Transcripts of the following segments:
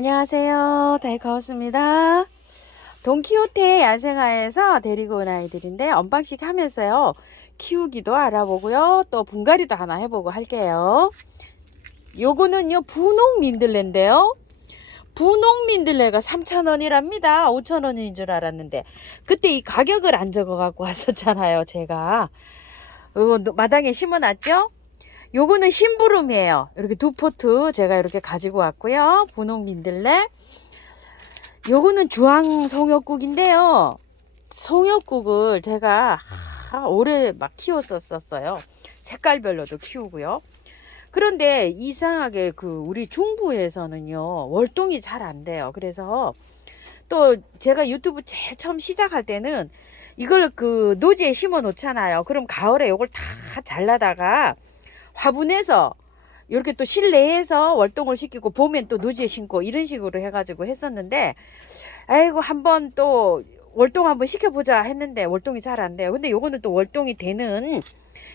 안녕하세요. 다이카우스입니다. 돈키호테 야생화에서 데리고 온 아이들인데 언박싱 하면서요. 키우기도 알아보고요. 또 분갈이도 하나 해보고 할게요. 요거는요. 분홍 민들레인데요. 분홍 민들레가 3,000원이랍니다. 5,000원인 줄 알았는데 그때 이 가격을 안 적어 갖고 왔었잖아요. 제가 어, 마당에 심어놨죠? 요거는 심부름이에요. 이렇게 두 포트 제가 이렇게 가지고 왔고요. 분홍 민들레. 요거는 주황 송엽국인데요. 송엽국을 제가 하, 오래 막 키웠었어요. 색깔별로도 키우고요. 그런데 이상하게 그 우리 중부에서는요. 월동이 잘 안 돼요. 그래서 또 제가 유튜브 제일 처음 시작할 때는 이걸 그 노지에 심어 놓잖아요. 그럼 가을에 요걸 다 잘라다가 화분에서 이렇게 또 실내에서 월동을 시키고 봄엔 또 노지에 심고 이런 식으로 해가지고 했었는데 아이고 한번 또 월동 한번 시켜보자 했는데 월동이 잘 안 돼요. 근데 요거는 또 월동이 되는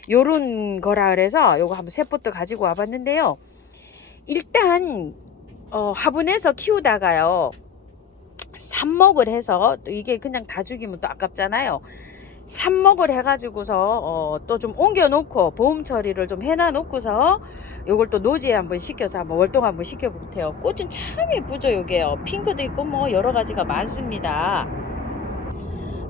요런 거라 그래서 요거 한번 세 포트 가지고 와봤는데요. 일단 어, 화분에서 키우다가요. 삽목을 해서 또 이게 그냥 다 죽이면 또 아깝잖아요. 삽목을 해가지고서 어, 또 좀 옮겨 놓고 보험 처리를 좀 해놔 놓고서 요걸 또 노지에 한번 시켜서 한번 월동 한번 시켜볼게요. 꽃은 참 예쁘죠, 요게요. 핑크도 있고 뭐 여러 가지가 많습니다.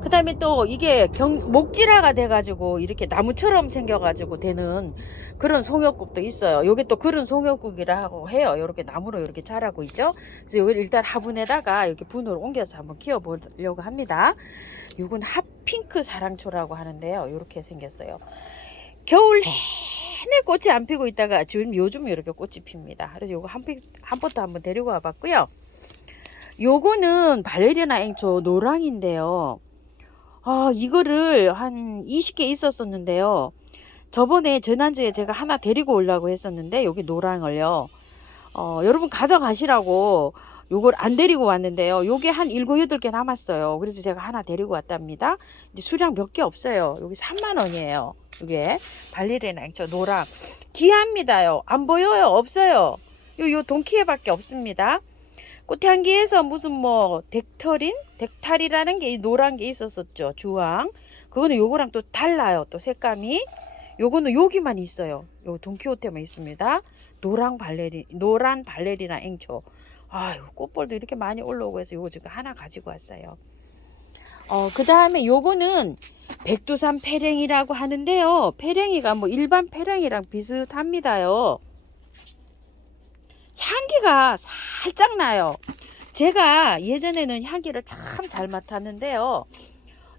그 다음에 또 이게 경, 목질화가 돼가지고 이렇게 나무처럼 생겨가지고 되는 그런 송엽국도 있어요. 요게 또 그런 송엽국이라고 해요. 요렇게 나무로 이렇게 자라고 있죠. 그래서 요걸 일단 화분에다가 이렇게 분으로 옮겨서 한번 키워보려고 합니다. 요건 핫핑크 사랑초라고 하는데요. 요렇게 생겼어요. 겨울 내내 꽃이 안 피고 있다가 지금 요즘 이렇게 꽃이 핍니다. 그래서 요거 한, 피, 한 포트 한번 데리고 와봤고요. 요거는 발레리나 앵초 노랑인데요. 아, 이거를 한 20개 있었었는데요. 저번에 지난주에 제가 하나 데리고 오려고 했었는데 여기 노랑을요. 어, 여러분 가져가시라고 요걸 안 데리고 왔는데요. 요게 한 7, 8개 남았어요. 그래서 제가 하나 데리고 왔답니다. 이제 수량 몇 개 없어요. 여기 3만 원이에요. 이게 발리레나 앵초 노랑 귀합니다요. 안 보여요. 없어요. 요, 요 동키에밖에 없습니다. 꽃향기에서 무슨 뭐 덱터린, 덱탈이라는 게 이 노란 게 있었었죠. 주황. 그거는 요거랑 또 달라요. 또 색감이. 요거는 여기만 있어요. 요 돈키호테만 있습니다. 노랑 발레리, 노란 발레리나 앵초. 아유, 꽃볼도 이렇게 많이 올라오고 해서 요거 지금 하나 가지고 왔어요. 어, 그 다음에 요거는 백두산 페랭이라고 하는데요. 페랭이가 뭐 일반 페랭이랑 비슷합니다요. 향기가 살짝 나요. 제가 예전에는 향기를 참 잘 맡았는데요.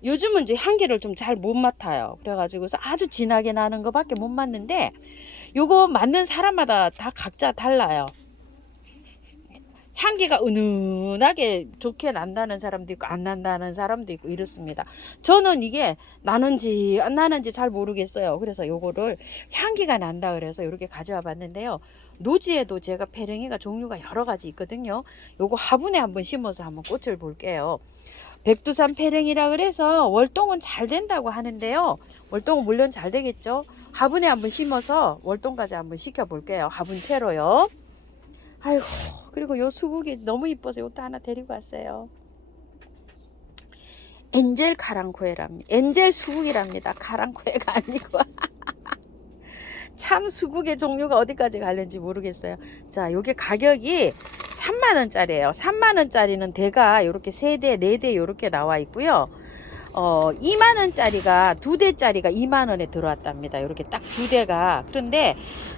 요즘은 이제 향기를 좀 잘 못 맡아요. 그래가지고서 아주 진하게 나는 것밖에 못 맡는데 요거 맡는 사람마다 다 각자 달라요. 향기가 은은하게 좋게 난다는 사람도 있고 안 난다는 사람도 있고 이렇습니다. 저는 이게 나는지 안 나는지 잘 모르겠어요. 그래서 요거를 향기가 난다 그래서 이렇게 가져와 봤는데요. 노지에도 제가 페랭이가 종류가 여러 가지 있거든요. 요거 화분에 한번 심어서 한번 꽃을 볼게요. 백두산 페랭이라 그래서 월동은 잘 된다고 하는데요. 월동은 물론 잘 되겠죠. 화분에 한번 심어서 월동까지 한번 시켜 볼게요. 화분 채로요. 아이고 그리고 요 수국이 너무 이뻐서 요것도 하나 데리고 왔어요. 엔젤 카랑코에랍니다. 엔젤 수국이랍니다. 카랑코에가 아니고. 참 수국의 종류가 어디까지 갈는지 모르겠어요. 자, 요게 가격이 3만 원짜리예요. 3만 원짜리는 대가 이렇게 세 대, 네대 이렇게 나와 있고요. 어, 2만 원짜리가 두 대짜리가 2만 원에 들어왔답니다. 이렇게 딱 두 대가. 그런데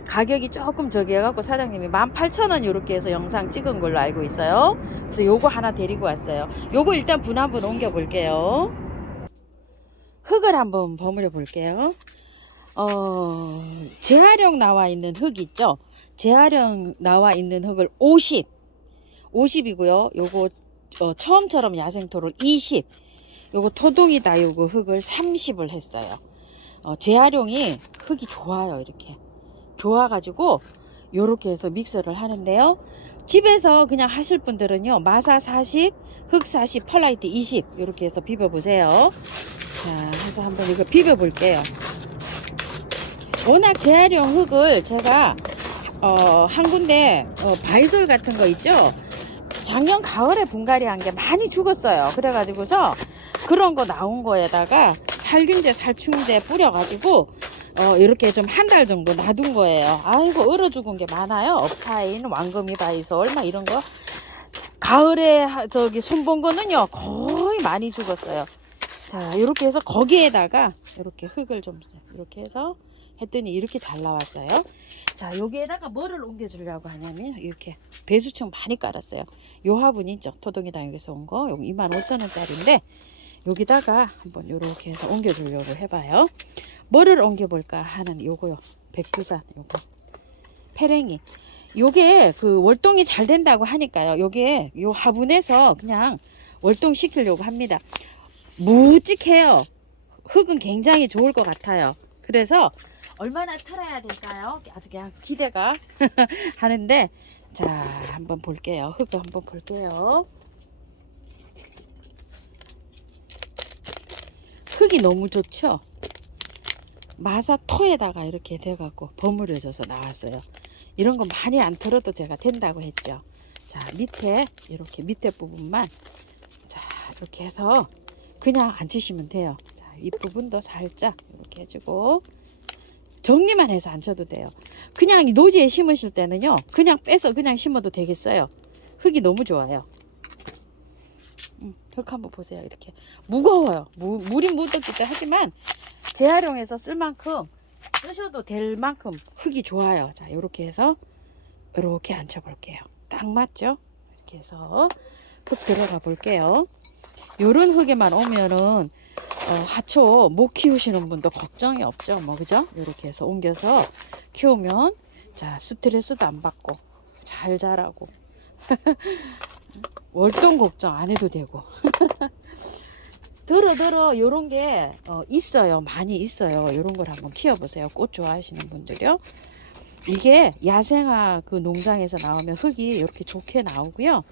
가격이 조금 저기 해갖고 사장님이 18,000원 이렇게 해서 영상 찍은 걸로 알고 있어요. 그래서 요거 하나 데리고 왔어요. 요거 일단 분 한번 옮겨 볼게요. 흙을 한번 버무려 볼게요. 어, 재활용 나와 있는 흙 있죠? 재활용 나와 있는 흙을 50, 50이고요. 요거 어, 처음처럼 야생토를 20, 요거 토동이다 요거 흙을 30을 했어요. 어, 재활용이 흙이 좋아요 이렇게 좋아가지고 요렇게 해서 믹서를 하는데요. 집에서 그냥 하실 분들은요 마사 40, 흙 40, 펄라이트 20 이렇게 해서 비벼 보세요. 자, 해서 한번 이거 비벼 볼게요. 워낙 재활용 흙을 제가 어, 한 군데 어, 바이솔 같은 거 있죠? 작년 가을에 분갈이 한 게 많이 죽었어요. 그래가지고서 그런 거 나온 거에다가 살균제, 살충제 뿌려가지고 어, 이렇게 좀 한 달 정도 놔둔 거예요. 아이고 얼어 죽은 게 많아요. 업타인, 왕금이 바이솔 막 이런 거. 가을에 하- 저기 손본 거는요 거의 많이 죽었어요. 자 이렇게 해서 거기에다가 이렇게 흙을 좀 이렇게 해서 했더니 이렇게 잘 나왔어요. 자 여기에다가 뭐를 옮겨주려고 하냐면 이렇게 배수충 많이 깔았어요. 요 화분 있죠 토동이 다육에서 온거 여기 25,000원짜리인데 여기다가 한번 이렇게 해서 옮겨 주려고 해봐요. 뭐를 옮겨 볼까 하는 요거요 백두산 요거 페랭이 요게 그 월동이 잘 된다고 하니까요. 요게 요 화분에서 그냥 월동 시키려고 합니다. 묵직해요. 흙은 굉장히 좋을 것 같아요. 그래서 얼마나 털어야 될까요? 아주 그냥 기대가 하는데 자 한번 볼게요. 흙 한번 볼게요. 흙이 너무 좋죠? 마사토에다가 이렇게 돼갖고 버무려져서 나왔어요. 이런 거 많이 안 털어도 제가 된다고 했죠. 자 밑에 이렇게 밑에 부분만 자 이렇게 해서 그냥 앉히시면 돼요. 자, 이 부분도 살짝 이렇게 해주고 정리만 해서 앉혀도 돼요. 그냥 이 노지에 심으실 때는요. 그냥 빼서 그냥 심어도 되겠어요. 흙이 너무 좋아요. 음, 흙 한번 보세요. 이렇게 무거워요. 무, 물이 묻었기 하지만 재활용해서 쓸 만큼 쓰셔도 될 만큼 흙이 좋아요. 자, 이렇게 해서 이렇게 앉혀볼게요. 딱 맞죠? 이렇게 해서 흙 들어가 볼게요. 요런 흙에만 오면은 어, 하초 못 키우시는 분도 걱정이 없죠. 뭐 그죠? 이렇게 해서 옮겨서 키우면 자 스트레스도 안 받고 잘 자라고 월동 걱정 안 해도 되고 들어 들어 요런 게 어, 있어요. 많이 있어요. 요런 걸 한번 키워보세요. 꽃 좋아하시는 분들요. 이게 야생화 그 농장에서 나오면 흙이 이렇게 좋게 나오고요.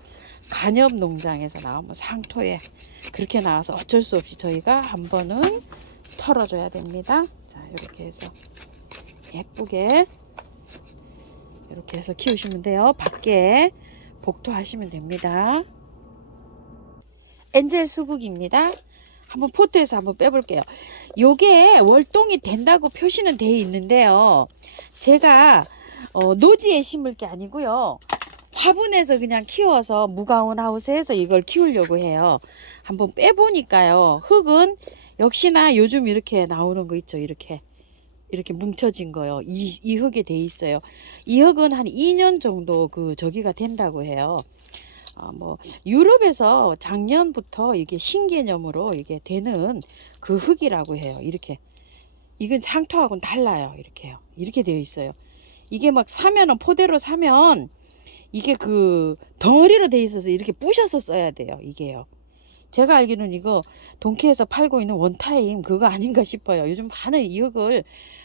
간엽 농장에서 나오면 상토에 그렇게 나와서 어쩔 수 없이 저희가 한 번은 털어줘야 됩니다. 자, 이렇게 해서 예쁘게 이렇게 해서 키우시면 돼요. 밖에 복토하시면 됩니다. 엔젤 수국입니다. 한번 포트에서 한번 빼볼게요. 요게 월동이 된다고 표시는 되어 있는데요. 제가 어, 노지에 심을 게 아니고요. 화분에서 그냥 키워서 무가온 하우스에서 이걸 키우려고 해요. 한번 빼보니까요. 흙은 역시나 요즘 이렇게 나오는 거 있죠. 이렇게. 이렇게 뭉쳐진 거요. 이, 이 흙에 돼 있어요. 이 흙은 한 2년 정도 그 저기가 된다고 해요. 아, 뭐 유럽에서 작년부터 이게 신개념으로 이게 되는 그 흙이라고 해요. 이렇게 이건 상토하고는 달라요. 이렇게요. 이렇게 되어 있어요. 이게 막 사면은 포대로 사면 이게 그 덩어리로 돼 있어서 이렇게 부셔서 써야 돼요. 이게요. 제가 알기로는 이거 동키에서 팔고 있는 원타임 그거 아닌가 싶어요. 요즘 많은 이 흙을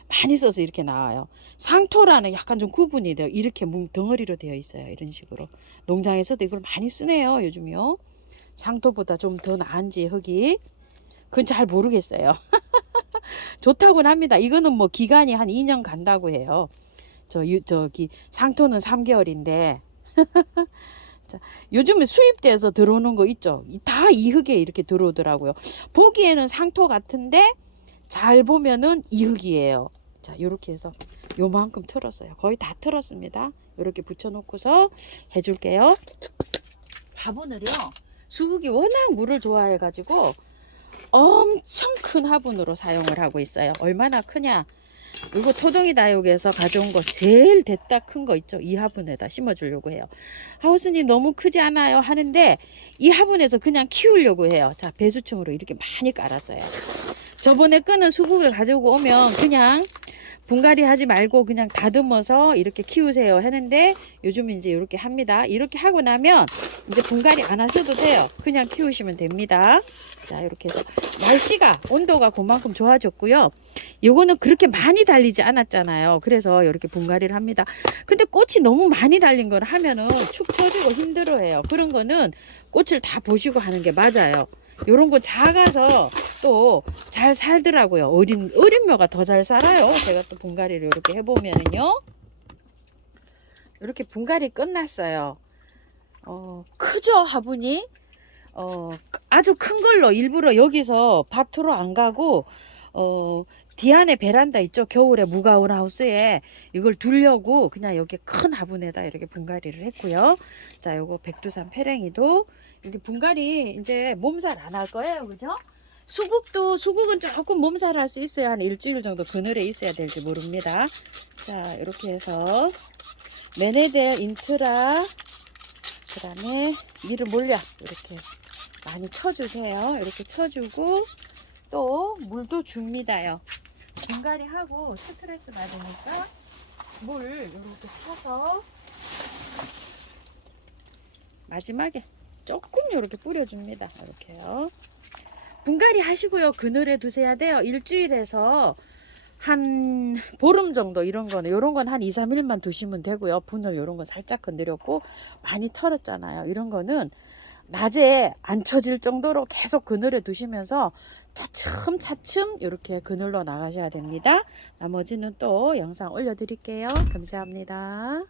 많이 써서 이렇게 나와요. 상토라는 약간 좀 구분이 돼요. 이렇게 뭉 덩어리로 되어 있어요. 이런 식으로. 농장에서도 이걸 많이 쓰네요. 요즘요. 상토보다 좀 더 나은지 흙이. 그건 잘 모르겠어요. 좋다고는 합니다. 이거는 뭐 기간이 한 2년 간다고 해요. 저, 유, 저기, 상토는 3개월인데. 자, 요즘은 수입돼서 들어오는 거 있죠. 다 이 흙에 이렇게 들어오더라고요. 보기에는 상토 같은데 잘 보면은 이 흙이에요. 자, 요렇게 해서 요만큼 틀었어요. 거의 다 틀었습니다. 요렇게 붙여놓고서 해줄게요. 화분을요. 수국이 워낙 물을 좋아해가지고 엄청 큰 화분으로 사용을 하고 있어요. 얼마나 크냐? 이거 토종이 다육에서 가져온 거 제일 됐다 큰 거 있죠? 이 화분에다 심어주려고 해요. 하우스님 너무 크지 않아요? 하는데 이 화분에서 그냥 키우려고 해요. 자, 배수충으로 이렇게 많이 깔았어요. 저번에 끄는 수국을 가지고 오면 그냥 분갈이 하지 말고 그냥 다듬어서 이렇게 키우세요 했는데 요즘 이제 이렇게 합니다. 이렇게 하고 나면 이제 분갈이 안 하셔도 돼요. 그냥 키우시면 됩니다. 자, 이렇게 해서 날씨가 온도가 그만큼 좋아졌고요. 요거는 그렇게 많이 달리지 않았잖아요. 그래서 이렇게 분갈이를 합니다. 근데 꽃이 너무 많이 달린 걸 하면은 축 처지고 힘들어해요. 그런 거는 꽃을 다 보시고 하는 게 맞아요. 요런 거 작아서 또 잘 살더라고요. 어린 어린 묘가 더 잘 살아요. 제가 또 분갈이를 이렇게 해보면은요. 이렇게 분갈이 끝났어요. 어, 크죠 화분이 어, 아주 큰 걸로 일부러 여기서 밭으로 안 가고 어, 뒤안에 베란다 있죠? 겨울에 무가온 하우스에. 이걸 두려고 그냥 여기 큰 화분에다 이렇게 분갈이를 했고요. 자 요거 백두산 페랭이도. 여기 분갈이 이제 몸살 안 할 거예요. 그죠? 수국도 수국은 조금 몸살 할 수 있어요. 한 일주일 정도 그늘에 있어야 될지 모릅니다. 자 이렇게 해서 메네델 인트라 그다음에 밀을 몰려. 이렇게 많이 쳐주세요. 이렇게 쳐주고 또 물도 줍니다요. 분갈이 하고 스트레스 받으니까 물 이렇게 타서 마지막에 조금 이렇게 뿌려줍니다. 이렇게요. 분갈이 하시고요. 그늘에 두셔야 돼요. 일주일에서 한 보름 정도 이런 거는 이런 건 한 2, 3일만 두시면 되고요. 분을 이런 거 살짝 건드렸고 많이 털었잖아요. 이런 거는 낮에 안 쳐질 정도로 계속 그늘에 두시면서 차츰 차츰 이렇게 그늘로 나가셔야 됩니다. 나머지는 또 영상 올려드릴게요. 감사합니다.